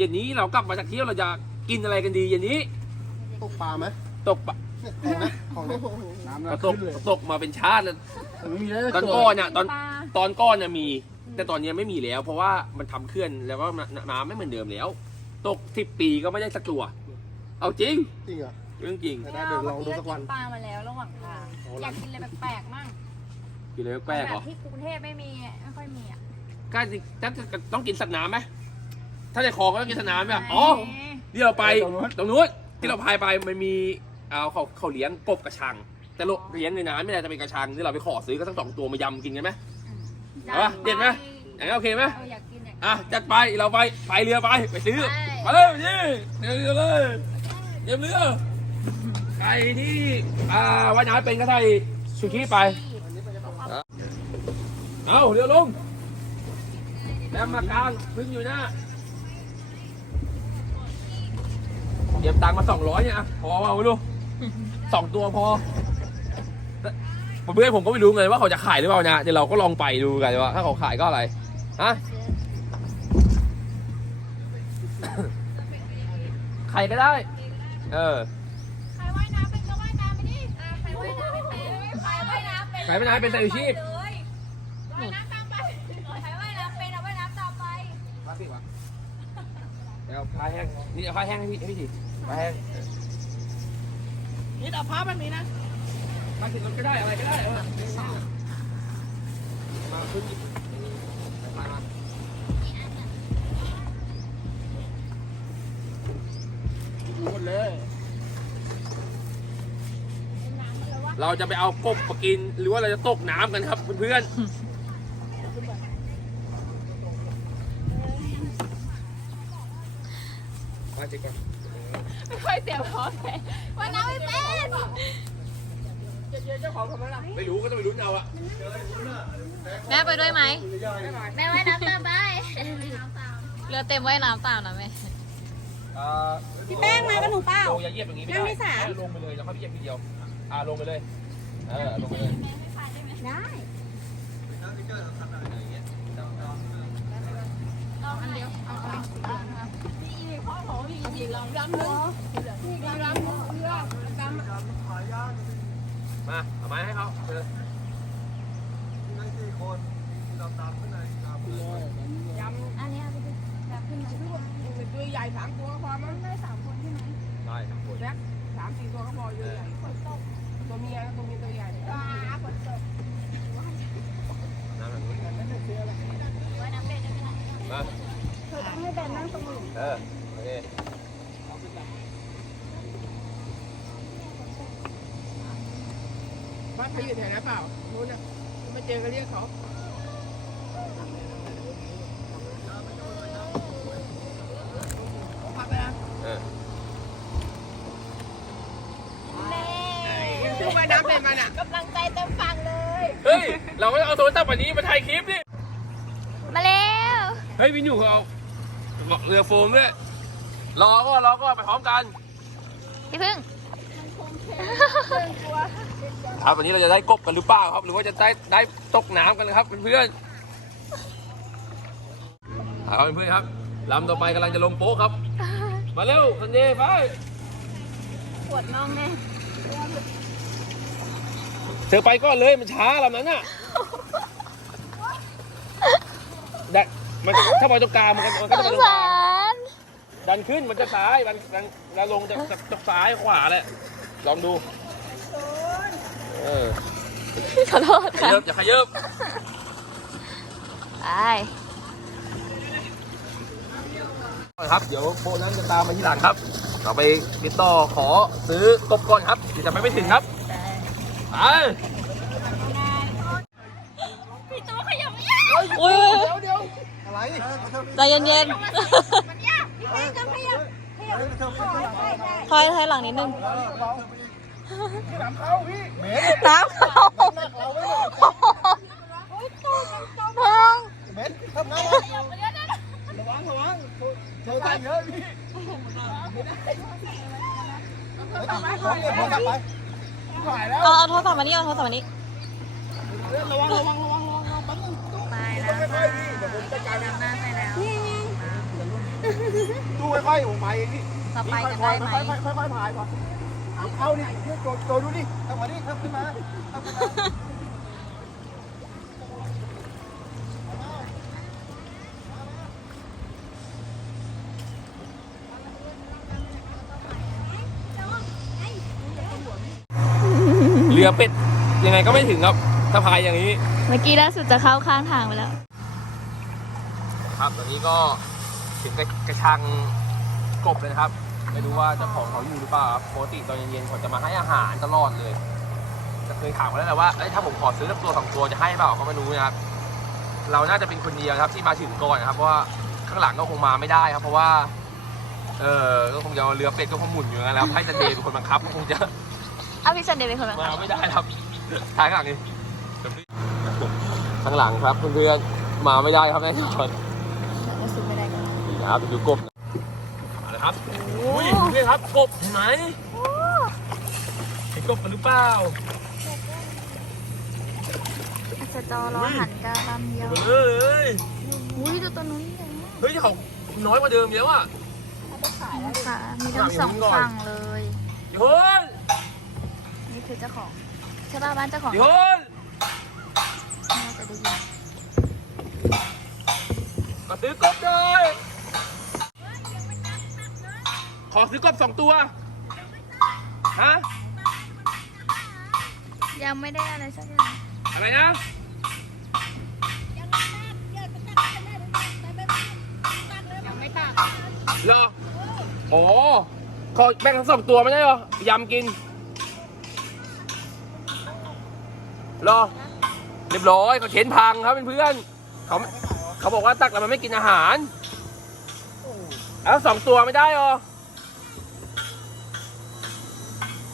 เย็นนี้เรากลับมาจากเที่ยวเราจะกินอะไรกันดีเย็นนี้ ตกปลาไหมตกปะเนี่ยของนะของเนี่ยน้ำก็น่ะตกขึ้นเลยตกมาเป็นชาติแล้วแต่ไม่มีเลยตอนก้อนเนี่ยตอนตอนก้อนเนี่ยมี แต่ตอนเนี้ยไม่มีแล้ว เพราะว่ามันทำเคลื่อนแล้วก็น้ำน้ำไม่เหมือนเดิมแล้ว ตกสิบปีก็ไม่ได้สักตัว เอาจริงจริงเหรอ เรื่องจริงได้เดี๋ยวลองดูสักวันปลามาแล้วระหว่างทางอยากกินอะไรแปลกๆมั่งกินเลยแปลกเหรอบบที่กรุงเทพไม่มีไม่ค่อยมีอะก็ถ้าต้องกินสัตว์น้ำไหม ถ้าในคลองก็ต้องกินสัตว์น้ำไหมอ๋อที่เราไปตรงนู้นที่เราพายไปมันมีเอาเขาเขาเลี้ยงกบกระชัง แต่เราเลี้ยงในน้ำไม่ได้จะเป็นกระชังที่เราไปขอซื้อก็ทั้งสองตัวมายำกินกันไหมเอาปะเด็ดไหมอย่างนี้นโอเคไหมเอออยากกินอยากกินอะจัดไปเราไปพายเรือไปไปซื้อไปมาเลยนี่เรือเรือเลยเยี่ยมเรือใครที่อ่าว่ายน้ำเป็นก็ใส่ชูชีพไป เอาเรือลงแล้วมากลางพึ่งอยู่หน้า เก็บตังค์มาสองร้อยเนี่ยอะพอเปล่าไม่รู้สองตัวพอเพื่อนผมก็ไม่รู้ไงว่าเขาจะขายหรือเปล่านะเดี๋ยวเราก็ลองไปดูกันว่าถ้าเขาขายก็อะไรฮะใครก็ได้ เออใครว่ายน้ำเป็นก็ว่ายน้ำไปดิอ่าใครว่ายน้ำไม่เป็นใครว่ายน้ำเป็นใครว่ายน้ำเป็นใส่ชูชีพเลยว่ายน้ำตามไปใครว่ายน้ำเป็นเอาว่ายน้ำตามไปมาสิวะเดี๋ยวพายแห้งนี่เอาพายแห้งให้พี่ให้พี่ที พายแห้นี่แต่ผ้ามันมีนะมาถึงรถก็ได้อะไรก็ได้เออมาขึ้นมามาหมดเลย เราจะไปเอากบมากิน หรือว่าเราจะตกน้ำกันครับเพื่อนๆมาจิก่อน ไม่ค่อย เสียบพร้อมเลยว่ายน้ำไม่เป็นเจ้าของทำไมล่ะไม่รู้ก็ต้องไปลุ้นเอาอะแม่ไปด้วยไหมแม่ว่ายน้ำตามไปเรือเต็มว่ายน้ำตามนะแม่พี่แป้งมากับหนูเปล่าโอย่าเหยียบอย่างนี้ไม่นั่ได้งที่สามลงไปเลยแล้วค่อยเหยียบทีเดียว อ่าลงไปเลย เออลงไปเลยได้ มาเอาไม้ให้เขาเอออันนี้เอาไปดิอยากขึ้นไหมเป็นตัวใหญ่สามตัวพอมั้ง ได้สามคนใช่ไหม ได้ครับคุณ แบ๊กสามสี่ตัวก็พออยู่ใหญ่ตัวเมียนะตัวเมียตัวใหญ่ ว้าฝนตก น้ำแบบนี้ ว่ายน้ำเป็นได้ไหมล่ะ มา เธอต้องให้แบนนั่งตรงหลุม เออ โอเคบ้านเขาอยู่แถวนั้นเปล่านู้นน่ะมาเจอก็เรียกเขาพักไปนะเออชื่อว่ายน้ำเป็นมันอะกำลังใจเต็มฟังเลย เฮ้ย เราไม่ต้องเอาโทรศัพท์วันนี้มาถ่ายคลิปดิมาแล้วเฮ้ยวินอยู่เขาเอา เรือโฟมด้วยรอก็รอก็ไปพร้อมกันพี่พึ่งครับวันนี้เราจะได้กบกันหรือเปล่าครับ หรือว่าจะได้ได้ตกน้ำกันนะครับเพื่อนๆเอาเพื่อนๆครับลำต่อไปกำลังจะลงโป๊ะครับ มาเร็วทันเดไปปวดน้องแน่เธอไปก่อนเลยมันช้าลำนั้นน่ะได้ มันถ้าไปตรงกลางมันก็มันก็จะไปตรงกลางดันขึ้นมันจะซ้ายดันดันดันลงจะจะจะซ้ายขวาแหละลองดูเออขอโทษขค่ะยับอย่าขยับไปครับเดี๋ยวโบนั้นจะตามมาที่หลังครับเราไปติดต่อขอซื้อกบก่อนครับเดี๋ยวจะไปไม่ถึงครับไป พี่ตัวขยับไม่ อุ้ย อะไร ใจเย็นมันยากพี่แม่ก็ขยับขยับได้ได้ๆถอยถอยหลังนิดนึงน้ำเข้าพี่เหม็นน้ำเข้าเราไม่หมดพังเหม็นทำไงระวังระวังเธอตายเยอะพี่ของเก็บโทรศัพท์ไปถ่ายแล้วเอาเอาโทรศัพท์มานี่เอาโทรศัพท์มานี่ระวังระวัง ระวังระวังแป๊บนึงไปแล้วค่ะเดี๋ยวผมจัดการน้ำหน้าไปแล้วตู้ค่อยๆผมไปเองนี่เราไปกันค่อได้ยไหมๆค่อยๆค่อยๆพายก่อนเอาเข้านี่โจโจดูดิทำมาดิครับขึ้นมาครับขึ้นมาเรือเป็ดยังไงก็ไม่ถึงครับ ถ้าพายอย่างนี้ เมื่อกี้ล่าสุดจะเข้าข้างทางไปแล้ว ครับตอนนี้ก็ถึงกระชังกบเลยนะครับ ไม่รู้ว่าเจ้าของเขาอยู่หรือเปล่าครับปกติตอนเย็นๆเขาจะมาให้อาหารตลอดเลยจะเคยถามเขาแล้วแหละว่าเอ้ยถ้าผมขอซื้อสักตัวสองตัวจะให้เปล่าก็ไม่รู้นะครับ เราน่าจะเป็นคนเดียวนะครับที่มาถึงก่อนนะครับเพราะว่าข้างหลังก็คงมาไม่ได้ครับ เพราะว่า เออก็คงจะเอาเรือเป็ดก็คงหมุนอยู่อย่างนั้นแล้วให้จันเดย์เป็นคนบังคับก็คงจะ เอาพี่ซันเดย์เป็นคนบังมาคับไม่ได้ครับท้ายข้างหลังนี่ ข้างหลังครับเพื่อนๆมาไม่ได้ครับแน่นอนก็ซื้อไม่ได้ก็ได้นี่นะครับดูกบมาแล้วครับอุ้ยนี่ครับกบเห็นไหมเห็นกบกันหรือเปล่าอาจจะจอรอหันกาลำเดียวเฮ้ยอุ้ยดูตัวนู้นเลยเฮ้ยเขาน้อยกว่าเดิมเยอะอะค่ะมีทั้งสองฝั่งเลยเดี๋ยวเฮ้ยนี่คือเจ้าของใช่ป่ะบ้านเจ้าของเดี๋ยวเฮ้ยน่าจะได้ยิน มาซื้อกบเลยขอซื้อกบสองตัว ฮะ ยังไม่ได้อะไรสักอย่างอะไรนะเหรอ โอ้เขาแบ่งทั้งสองตัวไม่ได้เหรอ ยำกินเหรอ เรียบร้อยเขาเข็นพังครับเพื่อนๆเขาเขาบอกว่าตักแล้วมันไม่กินอาหารแล้วสองตัวไม่ได้เหรอ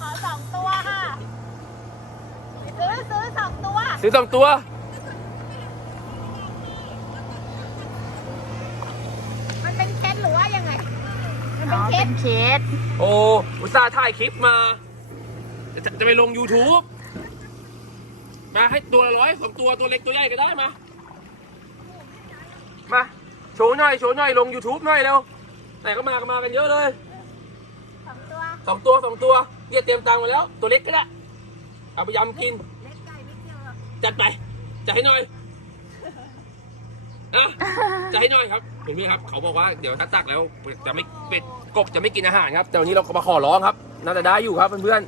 ขอสองตัวค่ะซื้อซื้อสองตัวซื้อสองตัวมันเป็นเคสหรือว่ายังไงมันอ๋เป็อนเคเป็สนเคสโอ้อุตส่าห์ถ่ายคลิปมา จะจะไปลง YouTube มาให้ตัวละร้อยสองตัวตัวเล็กตัวใหญ่ก็ได้มา มาโชว์หน่อยโชว์หน่อยลง YouTube หน่อยเร็วไหนก็มาก็มากันเยอะเลยสองตัวสองตัวสองตัวเนี่ยเตรียมตังค์มาแล้ว ตัวเล็กก็ได้เอาไปยำกิน เล็กไก่ไม่เกี่ยวหรอกจัดไปจัดให้หน่อยนะจัดให้หน่อยครับคุณพี่ครับเขาบอกว่าเดี๋ยวถ้าตักแล้วจะไม่เป็ดกบจะไม่กินอาหารครับแต่วันนี้เราก็มาขอร้องครับน่าจะได้อยู่ครับเพื่อน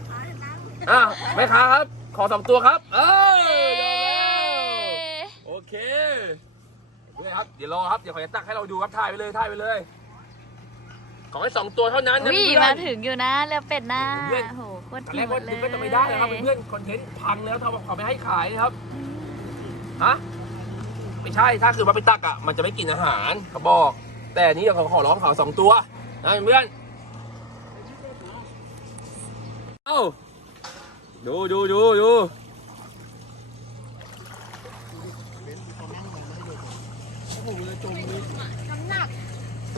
ๆอะแม่ค้าครับ ขอสองตัวครับ เอ้ยยอมแล้วโอเคนี่ครับ เดี๋ยวรอครับ เดี๋ยวเขาจะตักให้เราดูครับ ถ่ายไปเลย ถ่ายไปเลย ขอให้สองตัวเท่านั้นนะวิเพื่อนๆมาถึงอยู่นะเรือเป็ดหน้าเพื่อนโหโคตรตอนดีแรกหมว่าดเลนึยกว่าจะไม่ได้นะครับเพื่อนๆคอนเทนต์พังแล้วถ้าเขาไม่ให้ขายนะครับฮะไม่ใช่ถ้าคือว่าไปตักอะมันจะไม่กินอาหารเขาบอก แต่อันนี้เราขอร้องเขาสองตัวนะเพื่อนเอ้า ดูดูดูดู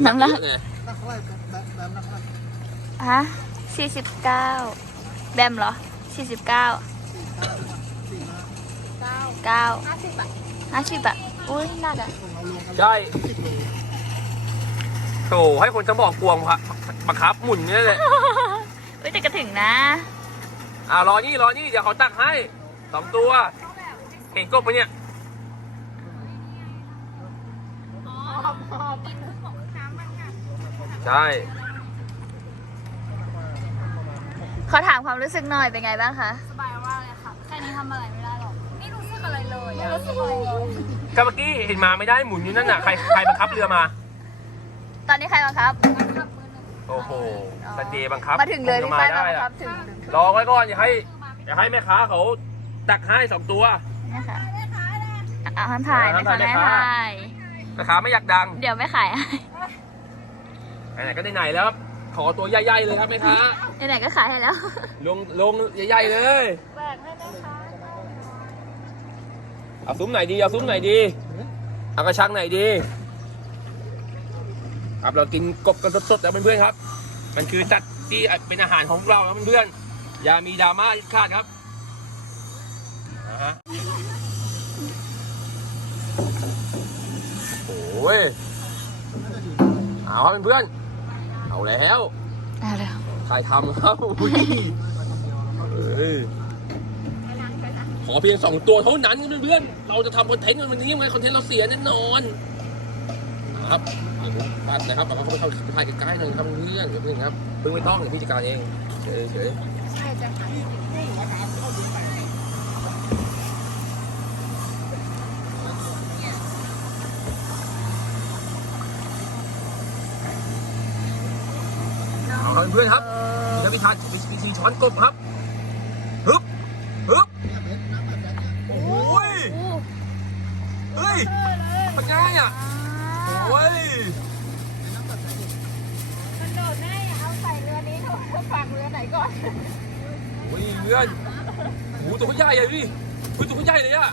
น้ำหนักเยอะไงนักไล่แบบแบบนักไล่ฮะสี่สิบเก้าแบมเหรอสี่สิบเก้าเก้าห้าสิบบาทห้าสิบอะอุ้ยหนักอะใช่โถให้คนสมองกวงครับบังคับหมุนนี่แหละอุ้ยแต่ก็ถึงนะ อ่ารอนี่รอนี่เดี๋ยวเขาตักให้สองตัว เห็นกบปะเนี่ยอ๋อหอบหอบกินของน้ำมันค่ะใช่ขอถามความรู้สึกหน่อยเป็นไงบ้างคะ สบายมากเลยค่ะ แค่นี้ทำอะไรไม่ได้หรอก ไม่รู้สึกอะไรเลยไม่รู้สึกอะไรเลยก็เมื่อกี้เห็นมาไม่ได้หมุนอยู่นั่นน่ะ ใครใครบังคับเรือมา ตอนนี้ใครมาครับ โอ้โหสันเดย์บังคับมาถึงเลยคพี่จะฝ้ายมาได้ครัอะบถึงรอไว้ก่อนอย่าให้อย่าให้แม่ค้าเขาตักให้สองตัวเนี่ยค่ะอะห้ามถ่ายห้านะมคะถ่ายไม่แม่ค้าถ่ายแม่ค้าไม่อยากดังเดี๋ยวไม่ขายให้ไหนๆก็ไหนๆแล้วครับขอตัวใหญ่ๆเลยครับแม่ค้าไหนๆก็ขายให้แล้ว ลงลงใหญ่ๆเลยแบกให้ได้ค่ะเอาซุ้มไหนดีเอาซุ้มไหนดีเอากระชังไหนดี ครับเรากินกบกันสดๆแล้วเพื่อนๆครับ มันคือสัตว์ที่เป็นอาหารของเราครับเพื่อนๆอย่ามีดราม่าลิขาดครับนะฮะโอ้ยเอาครับเพื่อนๆเอาแล้วเอาเลยถ่ายทำครับอุ้ยเออขอเพียงสองตัวเท่านั้นเพื่อนๆเราจะทำคอนเทนต์วันนี้ไหมคอนเทนต์เราเสียแน่นอน ครับเดี๋ยวผมตัดนะครับแต่ว่าเขาไปเข้าถ่ายใกล้ๆหน่อยครับเพื่อนเดี๋ยวเพื่อนครับเพิ่งไม่ต้องเดี๋ยวพี่จัดการเองเฉยเฉยเอาครับเพื่อนครับนี่ครับวิชาวิธีช้อนกบครับฮึบฮึบโอ้ยเฮ้ยเป็นไงอะโอ้ย มันโดดแน่เอาใส่เรือนี้ถูกฝากเรือไหนก่อนโอ้ยเพื่อนโอ้โหตัวเขาใหญ่เลยดิเฮ้ยตัวเขาใหญ่เลยอะ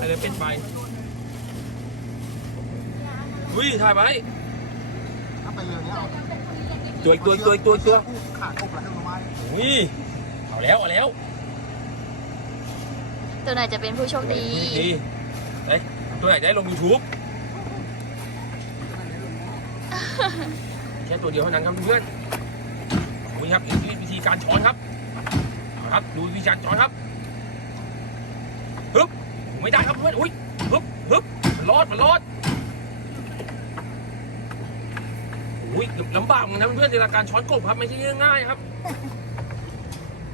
อะไรเป็นไปอุ้ยถ่ายไว้ถ้าไปเรือนี้เอาตัวอีกตัวอีกตัวอีกตัวอีกตัวขาดกบแล้วให้ลงมาอุ้ยเอาแล้วเอาแล้วตัวไหนจะเป็นผู้โชคดีดีเฮ้ยตัวไหนได้ลงยูทูบ แค่ตัวเดียวเท่านั้นครับเพื่อนนี่ครับนี่วิธีการช้อนครับเอาครับดูวิธีการช้อนครับฮึบไม่ได้ครับเพื่อนอุ้ยฮึบฮึบมันรอดมันรอดอุ้ยลำบากเหมือนกันนะเพื่อนในการช้อนกบครับไม่ใช่ง่ายๆครับ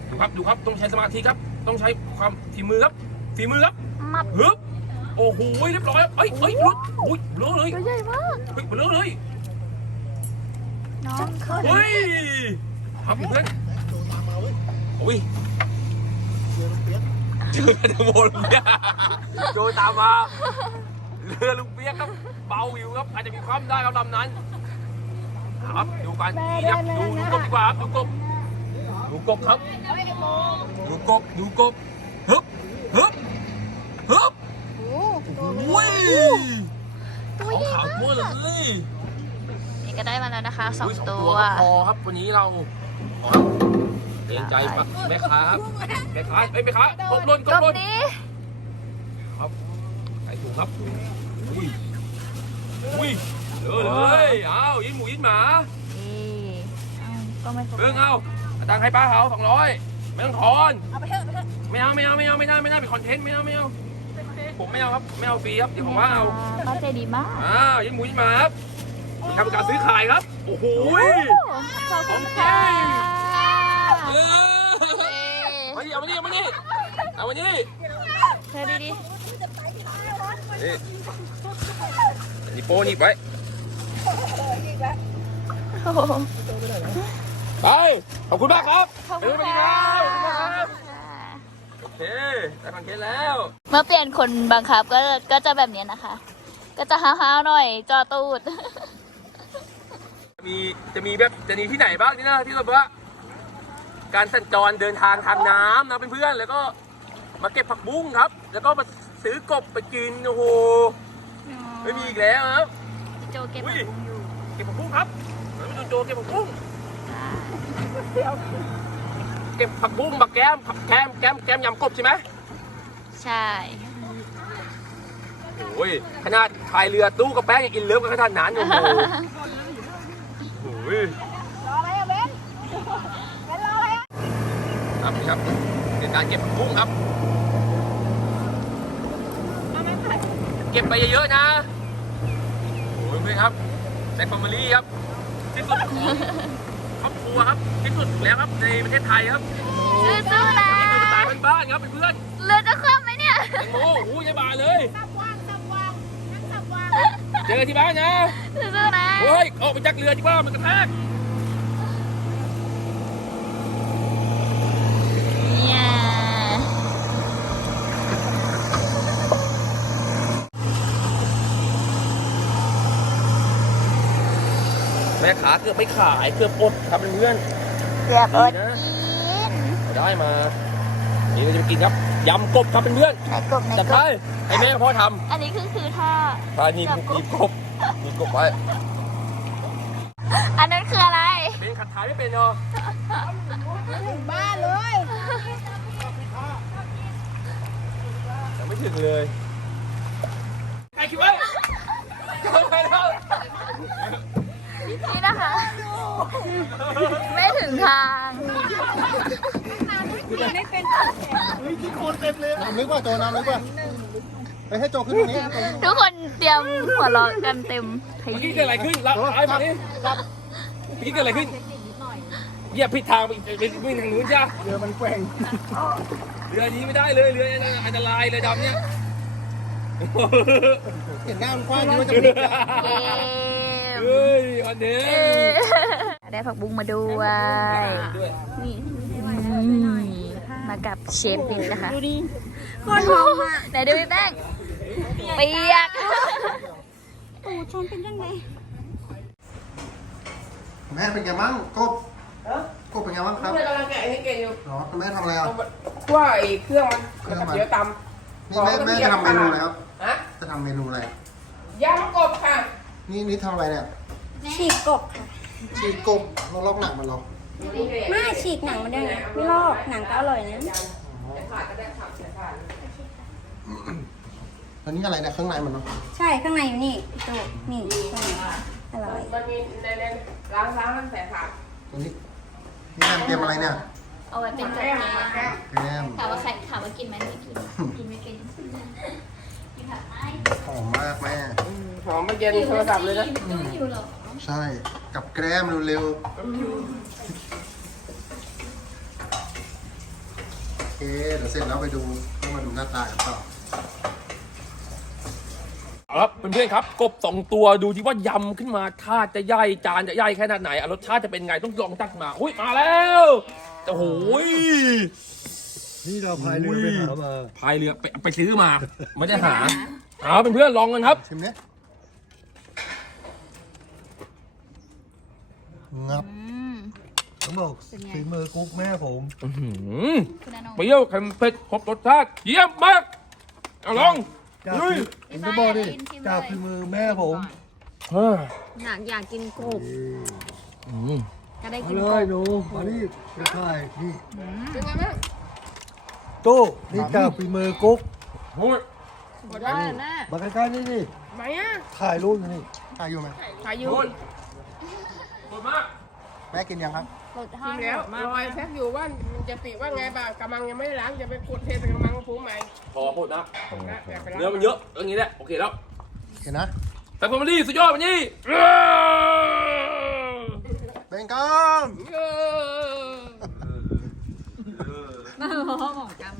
ดูครับดูครับต้องใช้สมาธิครับ ต้องใช้ความฝีมือครับฝีมือครับมับฮึบโอ้โหเรียบร้อยครับเอ้ยเอ้ยหลุดอุ้ยเบลอเลยตัวใหญ่มากเฮ้ยเบลอเลย น้องขึ้น เฮ้ยครับเพื่อนโดนตามมาเว้ยโอ้ยเรือลงเปี๊ยกเจอกันโมลุงเนี่ยโจยตามมา เรือลุงเปียกครับ เบาวิวครับ อาจจะมีความได้ครับลำนั้น ครับ ดูกันนี่ครับดูดูกบดีกว่าครับ ดูกบ ดูกบครับ ดูกบ ดูกบฮึบฮึบฮึบโอ้ยตัวขาวใหญ่ขาวมากทั่วเลย นี่ก็ได้มาแล้วนะคะสองยตัว ก็พอครับวันนี้เราขอครับเกรงใจปะแม่ค้าครับแม่ค้าเอ้ยแม่ค้ากบหล่นกกบบหล่นนี้ครับใส่ถุงครับอุ้ยอุ้ยเยอะเลยอ้าวยินหมูยินหมานี่เอาก็ไม่ครบเบิ่งเอาตังค์ให้ป้าเขาสองร้อยไม่ต้องทอนเอาไปเถอะไปเถอะไม่เอาไม่เอาไม่เอาไม่ได้ไม่ได้เป็นคอนเทนต์ไม่เอาไม่เอาผมไม่เอาครับไม่เอาฟรีครับเดี๋ยวผมว่าเอาป้าใจดีมากอ้าวยินหมูยินหมาครับ ทำการซื้อขายครับ โอ้โหขอบคุณค่ะเออมาดิเอามาดิเอามาดิเอามาดิเธอดูดินี่นี่โป้นี่ไว้โอ้โหไป ขอบคุณมากครับ ขอบเอคุอณสวัสดีค่ะครับขอบคุณมากครับโอเคได้คอนเทนต์แล้ว เมื่อเปลี่ยนคนบังคับก็ก็จะแบบเนี้ยนะคะ ก็จะห้าวๆหน่อยจอตูด มีจะมีแบบจะมีที่ไหนบ้างนี่นะที่เราบอกว่าการสัญจรเดินทางทางน้ำนะเพื่อนๆแล้วก็มาเก็บผักบุ้งครับ แล้วก็มาซื้อกบไปกินโอ้โหไม่มีอีกแล้วครับพี่โจเก็บผักบุ้งอยู่เก็บผักบุ้งครับแล้วดูโจเก็บผักบุ้งเก็บผักบุ้งบักแก้มผักแก้มแก้มแก้มยำกบใช่ไหมใช่โอ้ยขนาดพายเรือตู้กับแป้งยังอินเลิฟกันขนาดนั้นโอ้โหโอ้ยรออะไรอะเบนเบนรออะไรอะครับนี่ครับเป็นการเก็บผักบุ้งครับเก็บไปเยอะๆนะโอ้ยเพื่อนครับแซคฟอร์มารี่ครับที่สุดของครอบครัวครับที่สุดแล้วครับในประเทศไทยครับสู้ๆนะนี่คือสไตล์บ้านๆครับเพื่อนเรือจะคว่ำไหมเนี่ยๆแตงโมโอ้ยยายบาเลย สับวางสับวางนั่งสับวางเจอกันที่บ้านนะสู้ๆนะ เฮ้ยออกไปจากเรือดีกว่ามันกระแทกเนี่ยแม่ขาเกือบไม่ขายเกือบอดครับเพื่อนเกือบอดดีนะกินได้มา นี่เราจะไปกินครับยำกบครับเพื่อนไหนกบไหนๆจัดกไปบให้แม่กับพ่อทอันนี้คือคือท่าำพานี่นี่กบนี่กบไว้ อันนั้นคืออะไร เป็นขัดถ่ายไม่เป็นเนาะถึงบ้านเลยยังไม่ถึงเลยใครคิดไว้นี่นะคะ ไม่ถึงทางเฮ้ยที่โคนเต็มเลยน้ำลึกว่าโจน้ำลึกว่า ไปให้โจขึ้นตรงนี้ทุกคนเตรียมหัวเราะกันเต็มขเมื่อยี้กี้เกิดอะไรขึ้นรับไอ้มาดิเมื่อกี้เกิดอะไรขึ้นเหยียบผิดทางไปไปวิ่งทางนู้นจ้าเรือมันแกว่งเรือนี้ไม่ได้เลยเรือนี้อันตรายเรือดำเนี่ยเห็นหน้ามันกว้างนี่ว่าจะพลิกแล้วเย้เฮ้ยอันนี้เย้ได้ผักบุ้งมาด้วยด้วยนี่มากับเชฟดินนะคะดูดิโคตรหอมอะไหนดูพี่แป้ง เปียกปู่ชนเป็นยังไงแม่เป็นไงบ้างกบกบเป็นไงบ้างครับเพื่อนกำลังแกะอันนี้เก่งอยู่เนาะแม่ทำอะไรอะว่าไอ้เครื่องมันเครื่องมันเดี๋ยวตนี่แม่แม่จะทำเมนูอะไรครับำฮะจะทำเมนูอะไรยำกบค่ะ นี่นี่ทำอะไรเนี่ยฉีกกบค่ะฉีกกบเราลอกหนังมันเหรอไม่ฉีกหนังมันได้ไงไม่ลอกหนังก็อร่อยนะ ขาดก็ได้ขาดขาด อันนี้อะไรเนี่ยข้างในมันเนาะใช่ข้างในอยู่นี่พี่ตู้นี่ข้างในอร่อยมันมีในในล้างล้างมันแสบขาดอันนี้นี่แม่เตรียมอะไรเนี่ยเอาไว้เป็นจัดแก้มแกมาแก้มแกล้มถามว่าใครถามว่ากินไหมไม่กินกินไม่เป็นกินผักไม้หอมมากแม่หอมมาเย็นโทรศัพท์เลยนะไม่ต้องอยู่หรอกใช่กับแกล้มเร็วๆโอเคเดี๋ยวเสร็จแล้วไปดูก็มาดูหน้าตากันต่อ เอาครับเพื่อนๆครับกบสองตัวดูที่ว่ายำขึ้นมาท่าจะใหญ่จานจะใหญ่ขนาดไหนอะรสชาติจะเป็นไงต้องลองตักมาอุ้ยมาแล้วโอ้โหยนี่เราพายเรือไปหามาพายเรือไปไปซื้อมาไม่ได้หาเอาเพื่อนๆลองกันครับชิมเนี่ยงับเขาบอกฝีมือกุ๊กแม่ผมอื้อหือคุณอนงเปรี้ยวเค็มเผ็ดครบรสชาติเยี่ยมมากเอาลอง จากเฮ้ยฝีผมจะบอกดิจากฝีมือแม่ผมเฮ้ยอยากอยากกินกบอืมก็ได้มากินเลกยบหนูมานี่ไปถ่ายนี่เป็นไงบ้างตู้นี่จากฝีมือกุ๊กโอ้ยหมดแล้วนะมาใกล้ๆนี่นี่ไหมอะถ่ายรูปอยู่นี่ทายอยู่ไหมถ่ายอยู่โอ้ยโหดมากแม่กินยังครับ กินแล้วรอยแท็กอยู่ว่ามันจะติว่าไงบ้างกำมังยังไม่ได้ล้างจะไปขุดเทใส่กำมังฟูใหม่พอโหดนะนะอยากไปล้างเนื้อมันเยอะอย่างนี้แหละโอเคแล้วเห็นนะแต่คนมาดีสุดยอดวันนี้เป็นก้อมเออมาหอมจัง